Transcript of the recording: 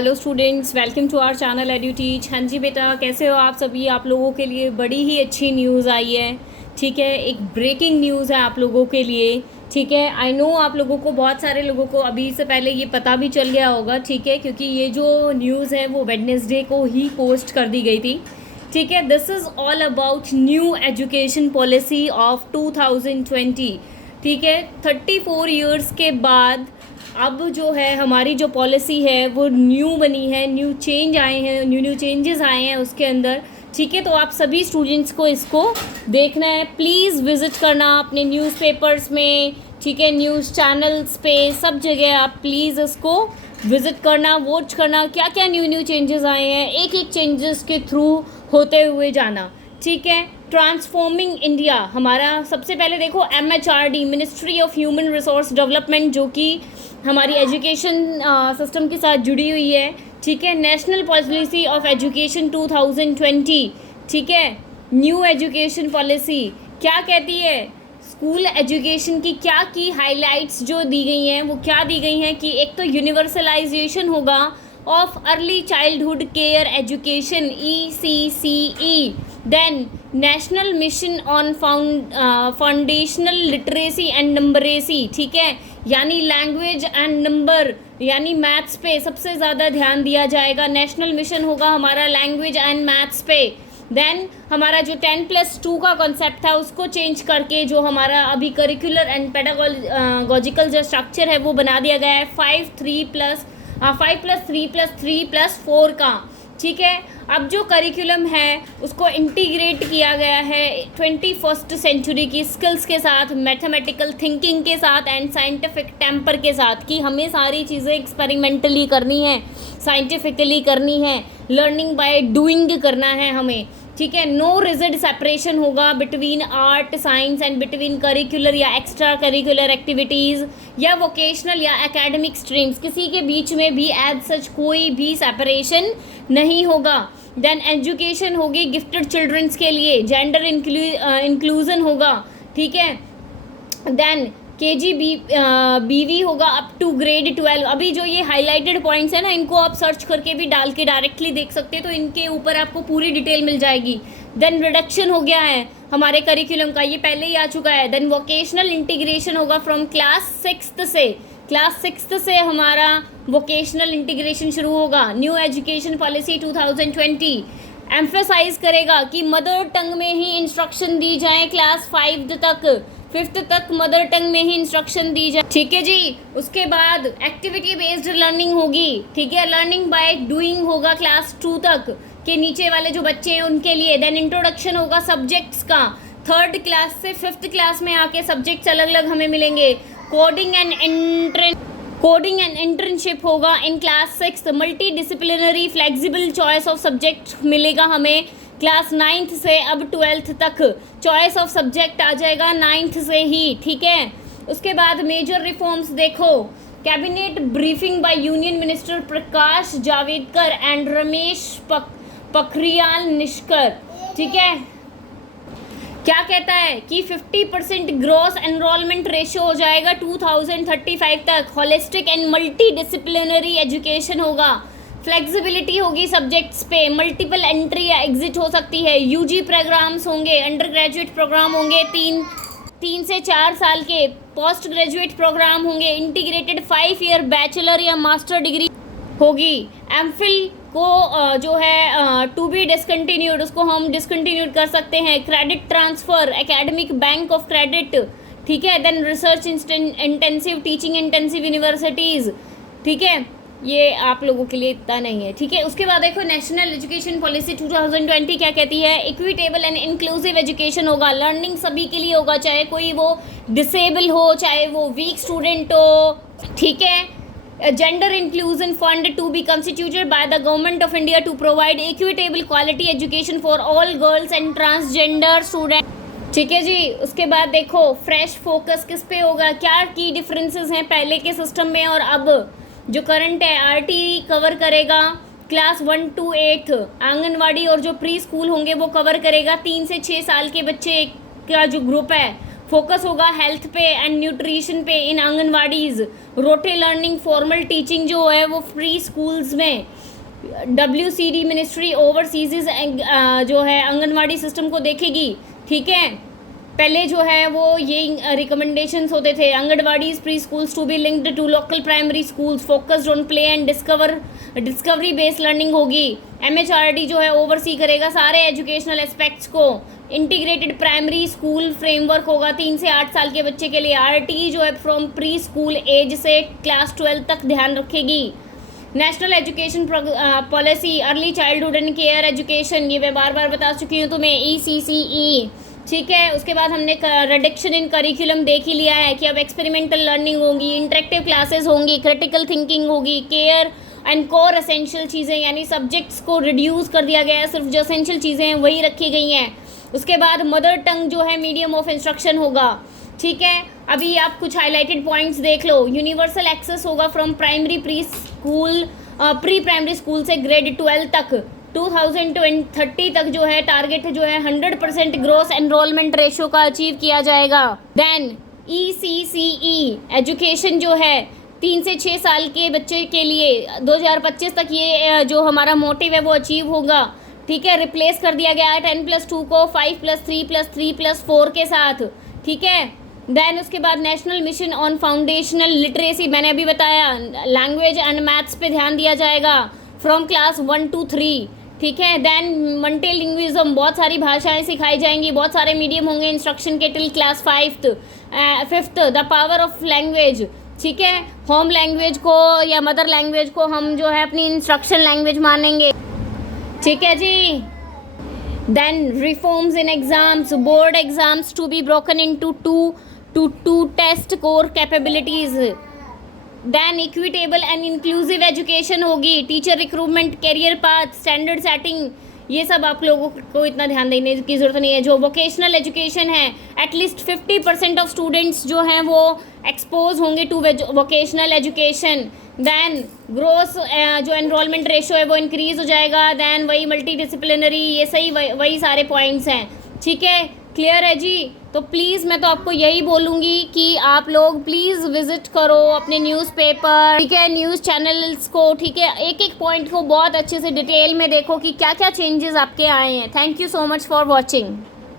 Hello students, welcome to our channel Edu Teach. हाँ जी बेटा, कैसे हो आप सभी। आप लोगों के लिए बड़ी ही अच्छी न्यूज़ आई है। ठीक है, एक ब्रेकिंग न्यूज़ है आप लोगों के लिए। ठीक है, आई नो आप लोगों को, बहुत सारे लोगों को अभी से पहले ये पता भी चल गया होगा। ठीक है, क्योंकि ये जो न्यूज़ है वो वेडनेसडे को ही पोस्ट कर दी गई थी। ठीक है, this is all about new education policy of 2020। ठीक है, 34 ईयर्स के बाद अब जो है हमारी जो पॉलिसी है वो न्यू बनी है, न्यू चेंज आए हैं, न्यू चेंजेस आए हैं उसके अंदर। ठीक है, तो आप सभी स्टूडेंट्स को इसको देखना है। प्लीज़ विज़िट करना अपने न्यूज़पेपर्स में, ठीक है, न्यूज़ चैनल्स पे, सब जगह आप प्लीज़ इसको विज़िट करना, वॉच करना क्या क्या न्यू चेंजेस आए हैं, एक एक चेंजेस के थ्रू होते हुए जाना। ठीक है, ट्रांसफॉर्मिंग इंडिया हमारा सबसे पहले देखो MHRD, ministry of human resource development, जो कि हमारी एजुकेशन सिस्टम के साथ जुड़ी हुई है। ठीक है, नेशनल पॉलिसी ऑफ एजुकेशन 2020। ठीक है, न्यू एजुकेशन पॉलिसी क्या कहती है, स्कूल एजुकेशन की क्या की हाइलाइट्स जो दी गई हैं वो क्या दी गई हैं कि एक तो यूनिवर्सलाइजेशन होगा of early childhood care education ECCE, then national mission on foundational literacy and numeracy. ठीक है, यानी लैंग्वेज एंड नंबर यानी मैथ्स पे सबसे ज़्यादा ध्यान दिया जाएगा। नेशनल मिशन होगा हमारा लैंग्वेज एंड मैथ्स पे। देन हमारा जो 10+2 का कॉन्सेप्ट था उसको चेंज करके जो हमारा अभी करिकुलर एंड पेडागोजिकल जो स्ट्रक्चर है वो बना दिया गया है 5+3+3+4 का। ठीक है, अब जो करिकुलम है उसको इंटीग्रेट किया गया है 21st सेंचुरी की स्किल्स के साथ, मैथमेटिकल थिंकिंग के साथ एंड साइंटिफिक टेम्पर के साथ, कि हमें सारी चीज़ें एक्सपेरिमेंटली करनी है, साइंटिफिकली करनी है, लर्निंग बाय डूइंग करना है हमें। ठीक है, नो रिजिड सेपरेशन होगा between art science and between curricular या एक्स्ट्रा करिकुलर एक्टिविटीज़ या वोकेशनल या एकेडमिक स्ट्रीम्स, किसी के बीच में भी एज सच कोई भी सेपरेशन नहीं होगा। देन एजुकेशन होगी गिफ्टेड चिल्ड्रंस के लिए, जेंडर इंक्लूजन होगा। ठीक है, देन KGBV होगा अप टू ग्रेड 12। अभी जो ये हाईलाइटेड पॉइंट्स है ना, इनको आप सर्च करके भी डाल के डायरेक्टली देख सकते हैं, तो इनके ऊपर आपको पूरी डिटेल मिल जाएगी। देन रिडक्शन हो गया है हमारे करिकुलम का, ये पहले ही आ चुका है। देन वोकेशनल इंटीग्रेशन होगा फ्रॉम क्लास 6th से हमारा वोकेशनल इंटीग्रेशन शुरू होगा। न्यू एजुकेशन पॉलिसी 2020 एम्फेसाइज करेगा कि मदर टंग में ही इंस्ट्रक्शन दी जाए, क्लास 5th तक मदर टंग में ही इंस्ट्रक्शन दी जाए। ठीक है जी, उसके बाद एक्टिविटी बेस्ड लर्निंग होगी। ठीक है, लर्निंग बाय डूइंग होगा क्लास 2 तक के नीचे वाले जो बच्चे हैं उनके लिए। देन इंट्रोडक्शन होगा सब्जेक्ट्स का, 3rd क्लास से 5th क्लास में आके सब्जेक्ट्स अलग अलग हमें मिलेंगे। कोडिंग एंड इंटर्नशिप होगा in class 6। Multi disciplinary flexible choice of subject मिलेगा हमें क्लास 9th से अब 12th तक। चॉइस ऑफ सब्जेक्ट आ जाएगा 9th से ही। ठीक है, उसके बाद मेजर रिफॉर्म्स देखो, cabinet briefing by union minister Prakash Javadekar and Ramesh Pokhriyal Nishank. ठीक है, क्या कहता है कि 50% ग्रॉस एनरोलमेंट रेशियो हो जाएगा 2035 तक। Holistic and multi disciplinary education होगा। फ्लेक्सिबिलिटी होगी सब्जेक्ट्स पे, मल्टीपल एंट्री या एग्जिट हो सकती है। UG प्रोग्राम्स होंगे, अंडर ग्रेजुएट प्रोग्राम होंगे 3 से 4 साल के, पोस्ट ग्रेजुएट प्रोग्राम होंगे, इंटीग्रेटेड 5 ईयर बैचलर या मास्टर डिग्री होगी। एमफिल को जो है टू बी डिसकंटिन्यूड, उसको हम डिसकंटिन्यूड कर सकते हैं। Credit transfer, academic bank of credit. ठीक है, then research intensive, teaching intensive universities. ठीक है, ये आप लोगों के लिए इतना नहीं है। ठीक है, उसके बाद देखो नेशनल एजुकेशन पॉलिसी 2020 क्या कहती है। इक्विटेबल एंड इंक्लूसिव एजुकेशन होगा, लर्निंग सभी के लिए होगा, चाहे कोई वो डिसेबल हो, चाहे वो वीक स्टूडेंट हो। ठीक है, gender inclusion fund to be constituted by the government of India to provide equitable quality education for all girls and transgender student. ठीक है जी, उसके बाद देखो फ्रेश फोकस किस पे होगा, क्या की डिफरेंसेस हैं पहले के सिस्टम में और अब। जो करंट है RT कवर करेगा क्लास 1 to 8, आंगनवाड़ी और जो प्री स्कूल होंगे वो कवर करेगा 3 से 6 साल के बच्चे का जो ग्रुप है। फोकस होगा हेल्थ पे एंड न्यूट्रिशन पे इन आंगनवाड़ीज़। रोटे लर्निंग फॉर्मल टीचिंग जो है वो फ्री स्कूल्स में। WCD मिनिस्ट्री ओवरसीज जो है आंगनवाड़ी सिस्टम को देखेगी, ठीक है। पहले जो है वो ये रिकमेंडेशंस होते थे, anganwadi pre schools to be linked to local primary schools, focused on play and discovery based learning होगी। MHRD जो है ओवरसी करेगा सारे एजुकेशनल एस्पेक्ट्स को। इंटीग्रेटेड प्राइमरी स्कूल फ्रेमवर्क होगा 3 से 8 साल के बच्चे के लिए। RT जो है फ्रॉम प्री स्कूल एज से क्लास 12 तक ध्यान रखेगी। National education policy early childhood and care education, ये मैं बार बार बता चुकी हूँ तुम्हें, ECCE, ठीक है। उसके बाद हमने रिडक्शन इन करिकुलम देख ही लिया है कि अब एक्सपेरिमेंटल लर्निंग होगी, इंटरेक्टिव क्लासेस होंगी, क्रिटिकल थिंकिंग होगी, केयर एंड कोर एसेंशियल चीज़ें, यानी सब्जेक्ट्स को रिड्यूस कर दिया गया है, सिर्फ जो एसेंशियल चीज़ें हैं वही रखी गई हैं। उसके बाद मदर टंग जो है मीडियम ऑफ इंस्ट्रक्शन होगा, ठीक है। अभी आप कुछ हाईलाइटेड पॉइंट्स देख लो। यूनिवर्सल एक्सेस होगा from primary pre primary school से ग्रेड 12 तक। 2030 तक जो है टारगेट जो है 100% ग्रोस एनरोलमेंट रेशो का अचीव किया जाएगा। देन ECCE एजुकेशन जो है 3 से 6 साल के बच्चे के लिए 2025 तक ये जो हमारा मोटिव है वो अचीव होगा, ठीक है। रिप्लेस कर दिया गया है 10+2 को 5+3+3+4 के साथ, ठीक है। देन उसके बाद national mission on foundational literacy, मैंने अभी बताया, लैंग्वेज एंड मैथ्स पे ध्यान दिया जाएगा फ्रॉम क्लास 1 to 3, ठीक है। देन मल्टीलिंग्विज्म, बहुत सारी भाषाएं सिखाई जाएंगी, बहुत सारे मीडियम होंगे इंस्ट्रक्शन के till class 5th। The power of language, ठीक है। होम लैंग्वेज को या मदर लैंग्वेज को हम जो है अपनी इंस्ट्रक्शन लैंग्वेज मानेंगे, ठीक है जी। Then reforms in exams, board exams to be broken into to test core capabilities. Then equitable and inclusive education होगी, teacher recruitment, career path, standard setting, ये सब आप लोगों को इतना ध्यान देने की ज़रूरत नहीं है। जो वोकेशनल एजुकेशन है, एटलीस्ट 50% ऑफ स्टूडेंट्स जो हैं वो एक्सपोज होंगे to vocational education. Then gross जो एनरोलमेंट रेशो है वो इंक्रीज़ हो जाएगा। देन वही मल्टी डिसिप्लिनरी, ये सही वही सारे पॉइंट्स हैं, ठीक है। क्लियर है जी। तो प्लीज़ मैं तो आपको यही बोलूँगी कि आप लोग प्लीज़ विज़िट करो अपने न्यूज़पेपर, ठीक है, न्यूज़ चैनल्स को, ठीक है। एक एक पॉइंट को बहुत अच्छे से डिटेल में देखो कि क्या क्या चेंजेस आपके आए हैं। Thank you so much for watching.